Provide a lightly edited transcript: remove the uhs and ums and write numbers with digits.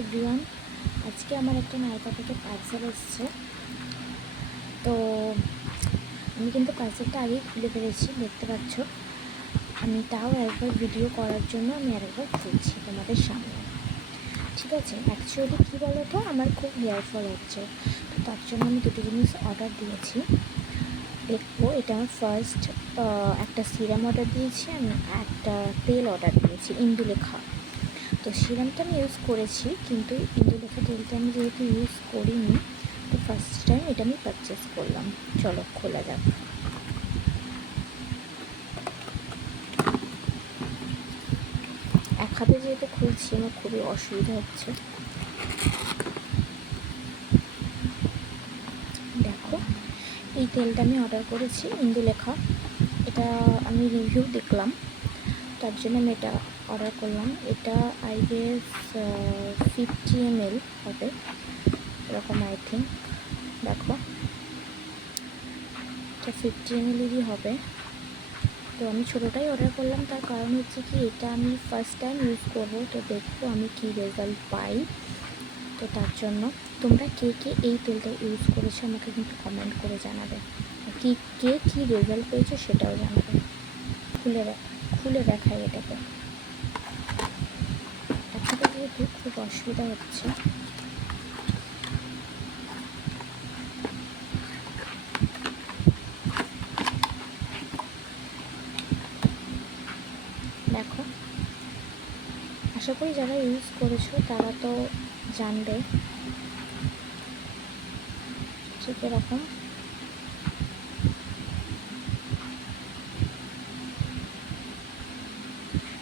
Everyone, আজকে আমার একটা নায়িকা থেকে পার্সেল এসছে। তো আমি কিন্তু পার্সেলটা আগেই খুলে ফেলেছি, দেখতে পাচ্ছ। আমি তাও একবার ভিডিও করার জন্য আমি আরেকবার খুলছি তোমাদের সামনে, ঠিক আছে। অ্যাকচুয়ালি কী বলো তো, আমার খুব হেয়ার ফল হচ্ছে, তো তার জন্য আমি দুটো জিনিস অর্ডার দিয়েছি। দেখবো, এটা আমার ফার্স্ট একটা সিরাম অর্ডার দিয়েছি, আমি একটা তেল অর্ডার দিয়েছি ইন্দুলেখা। তো সিরামটা আমি ইউজ করেছি, কিন্তু ইন্দুলেখা তেলটা আমি যেহেতু ইউজ করিনি, তো ফার্স্ট টাইম এটা আমি পারচেস করলাম। চলো খোলা যাক। এক হাতে যেহেতু খুলছি আমার খুবই অসুবিধা হচ্ছে। দেখো, এই তেলটা আমি অর্ডার করেছি ইন্দুলেখা। এটা আমি রিভিউ দেখলাম, তার জন্য আমি এটা অর্ডার করলাম। এটা আই গেস 50 ml হবে এরকম, আই থিঙ্ক। দেখো, এটা 50 ml হবে। তো আমি ছোটোটাই অর্ডার করলাম, তার কারণ হচ্ছে কি, এটা আমি ফার্স্ট টাইম ইউজ করবো, তো দেখবো আমি কী রেজাল্ট পাই। তো তার জন্য তোমরা কে কে এই তেলটা ইউজ করেছো আমাকে কিন্তু কমেন্ট করে জানাবে, কে কী রেজাল্ট পেয়েছো সেটাও জানাবে। খুলে দেখাই এটাকে। এখানে যেহেতু খুব অসুবিধা হচ্ছে, দেখো। আশা করি যারা ইউজ করেছো তারা তো জানবে ঠিক এরকম